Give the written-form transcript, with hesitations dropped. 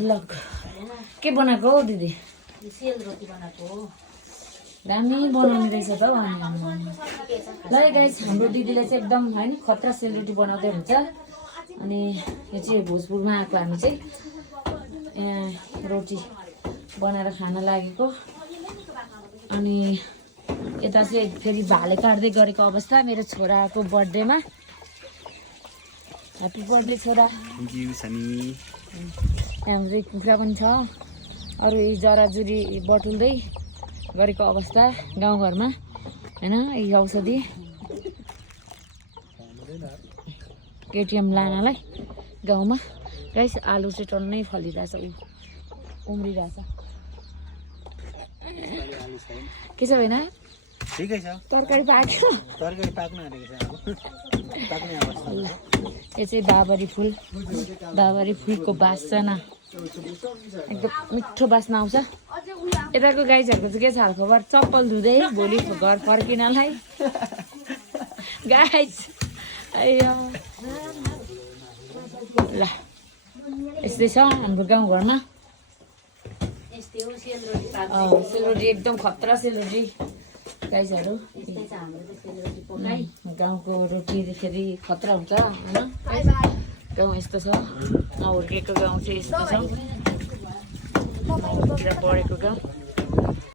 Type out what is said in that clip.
ल के बनाएको हौ दिदी सेलरोटी बनाएको हो दामी बनाउने रहेछ त हौ ल गाइस हाम्रो दिदीले चाहिँ एकदम हैन खतरा सेलरोटी बनाउँदै हुन्छ अनि यो चाहिँ भोजपुरमा आएको हामी चाहिँ रोटी बनाएर खान लागेको अनि यता चाहिँ फेरि भाले काट्दै गरेको अवस्था मेरो छोराको बर्थडेमा ह्यापी बर्थडे छोरा हाम्रो कुखुरा पनि छ अरू यी जराजुरी बटुल्दै गरेको अवस्था गाउँघरमा हैन यी औषधि केटिएम लानलाई गाउँमा गाइस आलु चाहिँ टन्नै फलिरहेछ उम्रिरहेछ के छ भएन ठिकै छ तरकारी पाक्यो तरकारी पाक्न आँटेको छ अब पाक्ने अवस्था यो चाहिँ बाबरी फुलको बासना एकदम मिठो बास्ना आउँछ यताको गाइजहरूको चाहिँ के छ हालखबर चप्पल धुँदै भोलि घर फर्किनलाई गाइज ल यस्तै छ हाम्रो गाउँघरमा यस्तै हो सेलरोटी सेलरोटी एकदम खतरा सेलरोटी गाइजहरू यस्तै छ हाम्रो त सेलरोटी पकाइ गाउँको रोटी फेरि खतरा हुन्छ होइन गाउँ यस्तो छ हुर्केको गाउँ चाहिँ यस्तो छ पढेको गाउँ